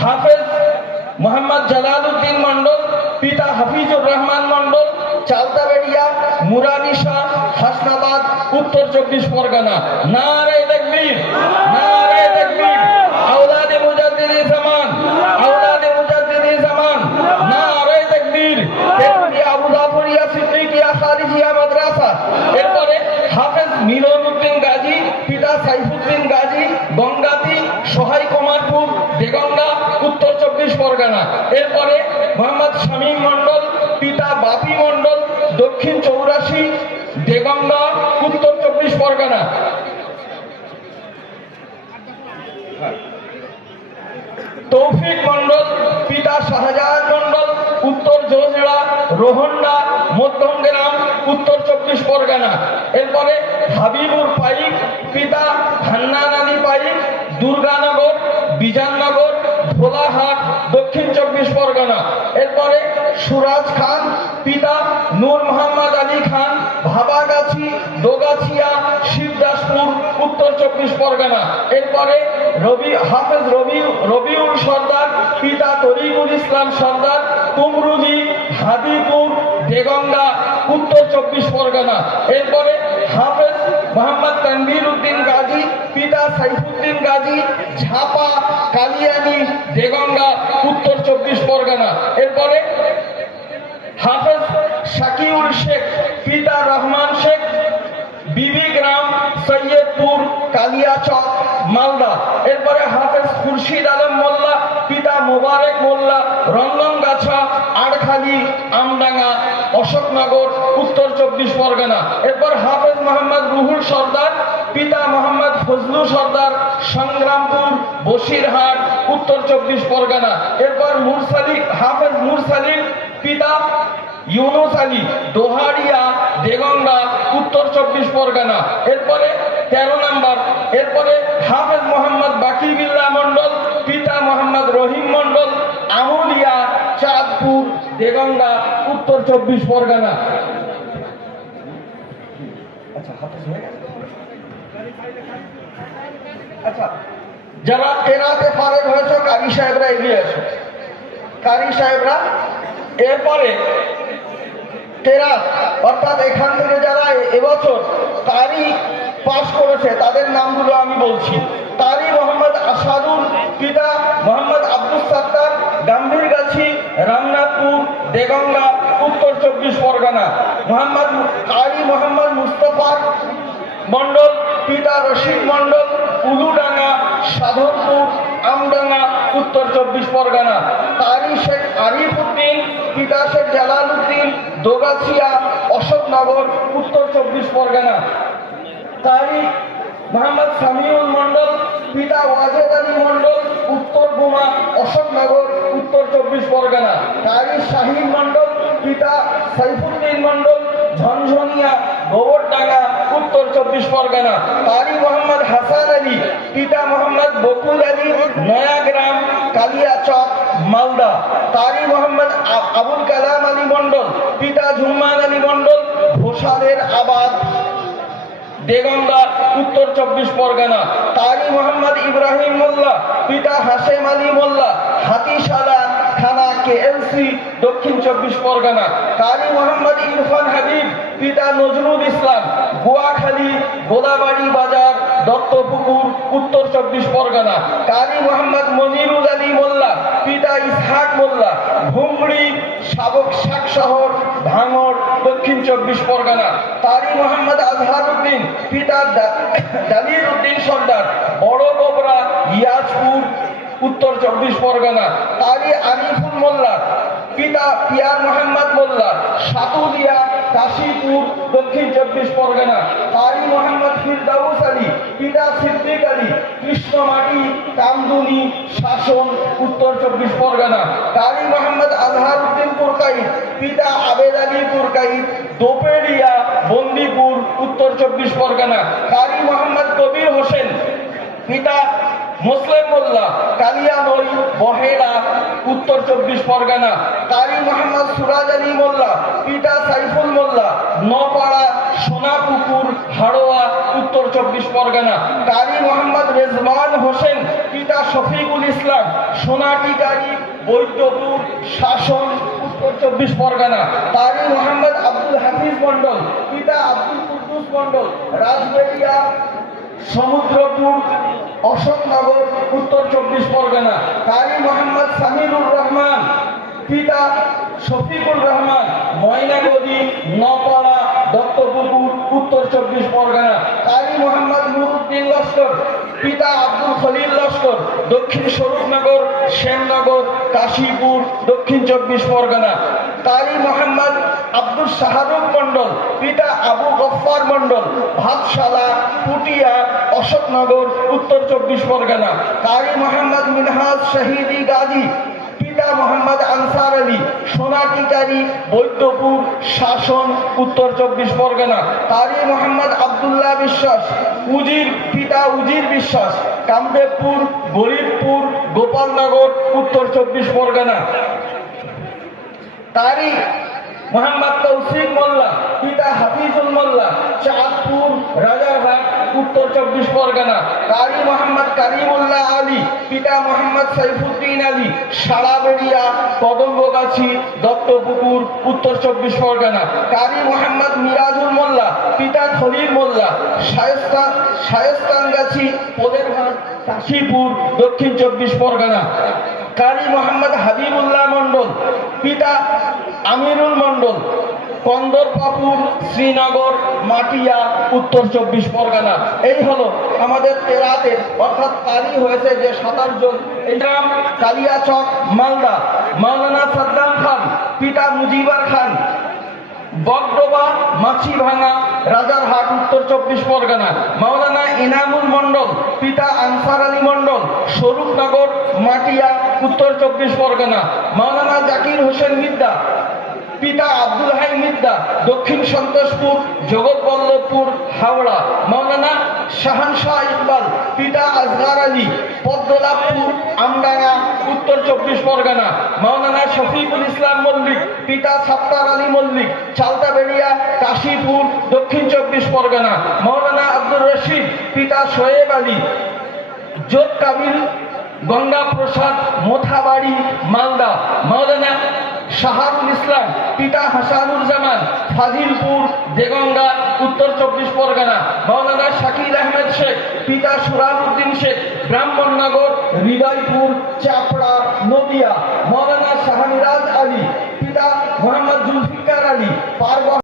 হাফেজ মোহাম্মদ জালালউদ্দিন মন্ডল পিতা হাফিজুর রহমান মন্ডল চালতাবেড়িয়া মুরানিশা হাসনাবাদ, উত্তর চব্বিশ পরগনা। নারায় তকবীর। দেগঙ্গা উত্তর চব্বিশ পরগনা। তৌফিক মণ্ডল, পিতা শাহজাহান মণ্ডল, উত্তর জোজড়া রোহন্ডা মধ্যমগ্রাম উত্তর চব্বিশ পরগনা। এরপরে হাবিবুর পাইক, পিতা হান্নান পাইক, দুর্গানগর উত্তর চব্বিশ পরগনা এরপরে রবি, হাফেজ রবি, রবিউল সর্দার, পিতা তরিকুল ইসলাম সর্দার কুমরুলি হাদিপুর, দেগঙ্গা, উত্তর চব্বিশ পরগনা এরপরে হাফেজ মোহাম্মদ তানভীর উদ্দিন গাজী, পিতা সাইফুদ্দিন গাজী, ঝাপা, কালিয়ানি, দেগঙ্গা, উত্তর চব্বিশ পরগনা এরপরে হাফেজ শাকিউল শেখ পিতা রহমান শেখ বিবি গ্রাম সৈয়দপুর কালিয়াচক মালদা। এরপরে হাফেজ খুরশিদ আলম মোল্লা, পিতা মোবারক মোল্লা রঙ্গনগাছা আড়খালি, আমডাঙ্গা, অশোকনগর, উত্তর চব্বিশ পরগনা। এরপর হাফেজ মোহাম্মদ রুহুল সর্দার, পিতা মোহাম্মদ ফজলু সর্দার, সংগ্রামপুর, বসিরহাট, উত্তর চব্বিশ পরগনা। এরপর মুরসালি, হাফেজ মুরসালিম পিতা ইউনুস আলী, দোহারিয়া, দেগঙ্গা, উত্তর চব্বিশ পরগনা। এরপরে তেরো নম্বর। এরপরে হাফেজ মোহাম্মদ বাকিবিল্লা মণ্ডল, পিতা মোহাম্মদ রহিম মণ্ডল আমুলিয়া চাঁদপুর, দেগঙ্গা, উত্তর চব্বিশ পরগনা। আচ্ছা? আচ্ছা যারা কেরাতে ফারেক হয়েছে, কারি সাহেবরা এগিয়ে আসো কারি সাহেবরা, এরপরে তেরাত অর্থাৎ এখান থেকে যারা এবছর কারি পাশ করেছে, তাদের নামগুলো আমি বলছি। কারি মোহাম্মদ আসাদুল পিতা মোহাম্মদ আব্দুল সাত্তার গাম্ভীরগাছি রামনাথপুর, দেগঙ্গা, উত্তর চব্বিশ পরগনা। মোহাম্মদ কারি মোহাম্মদ মুস্তফা মণ্ডল, পিতা রশিদ মণ্ডল, উলুডাঙ্গা, সাধনপুর, আমডাঙ্গা, উত্তর চব্বিশ পরগনা। তারি শেখ আরিফ উদ্দিন, পিতা শেখ জালাল উদ্দিন, দোগাছিয়া, অশোকনগর, উত্তর চব্বিশ পরগনা। তারি মোহাম্মদ সামিউল মণ্ডল, পিতা ওয়াজেদ আলী মণ্ডল, উত্তর বোমা অশোকনগর উত্তর চব্বিশ পরগনা। তারি শাহিন মণ্ডল, পিতা সাইফুদ্দিন মণ্ডল, ঝনঝনিয়া, গোবরডাঙ্গা, উত্তর চব্বিশ পরগনা। তারি মোহাম্মদ হাসান আলী, পিতা মোহাম্মদ বকুল আলী, নয়াগ্রাম, কালিয়াচক, মালদা। তারি মোহাম্মদ আবুল কালাম আলী মণ্ডল, পিতা জুম্মান আলী মণ্ডল ঘোষালের আবাদ। দেগঙ্গা উত্তর চব্বিশ পরগনা। তারি মোহাম্মদ ইব্রাহিম মোল্লা, পিতা হাসেম আলী মোল্লা, হাতিশালা থানা কেএলসি, দক্ষিণ চব্বিশ পরগনা। কারি মোহাম্মদ ইরফান হাবিব, পিতা নজরুল ইসলাম গুয়াখালী গোদাবাড়ি বাজার, দত্তপুকুর, উত্তর চব্বিশ পরগনা। কারি মোহাম্মদ মনিরুল আলী মোল্লা পিতা ইসহাক মোল্লা ঘুমড়ি সাবক শাক শহর, ভাঙর, দক্ষিণ চব্বিশ পরগনা, তারি মোহাম্মদ আজহার উদ্দিন পিতা দালির উদ্দিন সর্দার, বড় গোবরা ইয়াজপুর উত্তর চব্বিশ পরগনা, তারি আরিফুল মোল্লা, পিতা পিয়ার মোহাম্মদ মোল্লা, সাতুলিয়া, কাশীপুর, দক্ষিণ চব্বিশ পরগনা, তারি মোহাম্মদ ফিরদাউস আলী, পিতা আলী কৃষ্ণমাটি কামদুনি, শাসন, উত্তর চব্বিশ পরগনা তারি মোহাম্মদ আজহার উদ্দিন পুরকাই পিতা আবেদ আলী পুরকাই দোপেড়িয়া বন্দিপুর, উত্তর চব্বিশ পরগনা, কারি মোহাম্মদ কবির হোসেন, পিতা মুসলিম মোল্লা কালিয়ানই বহেরা উত্তর চব্বিশ পরগনা, কারি মোহাম্মদ সুরাজ আলী মোল্লা, পিতা সাইফুল মোল্লা, নপাড়া, সোনাপুকুর, হাড়োয়া উত্তর চব্বিশ পরগনা। কারি মোহাম্মদ রেজওয়ান হোসেন, পিতা শফিকুল ইসলাম, সোনাটি কারি বৈদ্যপুর শাসন, উত্তর চব্বিশ পরগনা। কারি মোহাম্মদ আব্দুল হাফিজ মন্ডল পিতা আব্দুল কুদ্দুস মন্ডল রাজবেরিয়া সমুদ্রপুর অশোকনগর উত্তর চব্বিশ পরগনা। কারি মোহাম্মদ সামিরুর রহমান, পিতা শফিকুর রহমান ময়নাগদি নপাড়া, দত্তপুকুর, উত্তর চব্বিশ পরগনা। লস্কর, পিতা আব্দুল খলিল লস্কর, দক্ষিণ স্বরূপনগর, শ্যামনগর, কাশীপুর, দক্ষিণ চব্বিশ পরগনা। কারি মোহাম্মদ আব্দুল শাহরুখ মন্ডল পিতা আবু গফফার মন্ডল ভাতশালা, পুটিয়া, অশোকনগর, উত্তর চব্বিশ পরগনা। কারি মোহাম্মদ মিনহাজ শহীদি গাজী, পিতা মোহাম্মদ আনসার আলী সোনাটিকারি বৈদ্যপুর শাসন, উত্তর চব্বিশ পরগনা। কারি মোহাম্মদ বিশ্বাস, উজির পিতা উজির বিশ্বাস, কামদেবপুর, গরিবপুর, গোপালনগর, উত্তর চব্বিশ পরগনা। তারি মোহাম্মদ তৌসিফ মোল্লা, পিতা হাফিজুল মোল্লা, চাঁদপুর, রাজারহাট, উত্তর চব্বিশ পরগনা। কারি মোহাম্মদ কারিমুল্লাহ আলী, পিতা মোহাম্মদ সাইফুদ্দিন আলী, সারাবেড়িয়া কদম্বগাছি দত্তপুকুর, উত্তর চব্বিশ পরগনা। কারি মোহাম্মদ মিরাজুল পিতা খলিল মোল্লা, শায়স্তা শায়স্তানগাছি পোদেরহাট কাশীপুর, দক্ষিণ চব্বিশ পরগনা। কারি মোহাম্মদ হাবিবুল্লাহ মণ্ডল, পিতা আমিরুল মণ্ডল, কন্দরপাপুর, শ্রীনগর, মাটিয়া, উত্তর চব্বিশ পরগনা। এই হলো আমাদের তেরাতের অর্থাৎ কারি হয়েছে যে সাতাশ জন। কালিয়াচক মালদা। মাওলানা সাদ্দাম খান, পিতা মুজিবার খান বগডোবা মাছিভাঙা রাজারহাট, উত্তর চব্বিশ পরগনা, মাওলানা এনামুল মন্ডল পিতা আনসার আলী মণ্ডল, স্বরূপনগর, মাটিয়া, উত্তর চব্বিশ পরগনা, মাওলানা জাকির হোসেন মিদ্দা পিতা আব্দুল হাই মিদ্দা, দক্ষিণ সন্তোষপুর, জগৎবল্লভপুর, হাওড়া, মাওলানা শাহানশাহ ইকবাল, পিতা আজগার আলী পদ্মলাভপুর আমডাঙ্গা, উত্তর চব্বিশ পরগনা, মাওলানা শফিকুল ইসলাম মল্লিক, পিতা সাত্তার আলী মল্লিক, চালতাবেড়িয়া, কাশীপুর, দক্ষিণ চব্বিশ পরগনা, মাওলানা আব্দুর রশিদ, পিতা শোয়েব আলী যোগ কাবিল গঙ্গা প্রসাদ মোথাবাড়ি, মালদা, মাওলানা শাহারুল ইসলাম, পিতা হাসানুর জামান ফাজিলপুর দেগঙ্গা, উত্তর চব্বিশ পরগনা, মাওলানা শাকির আহমেদ শেখ, পিতা সুরাবুদ্দিন শেখ ব্রাহ্মণনগর হৃদয়পুর, চাপড়া, নদিয়া, মাওলানা শাহানিরাজ আলী, পিতা মোহাম্মদ জুলফিকার আলী পারবা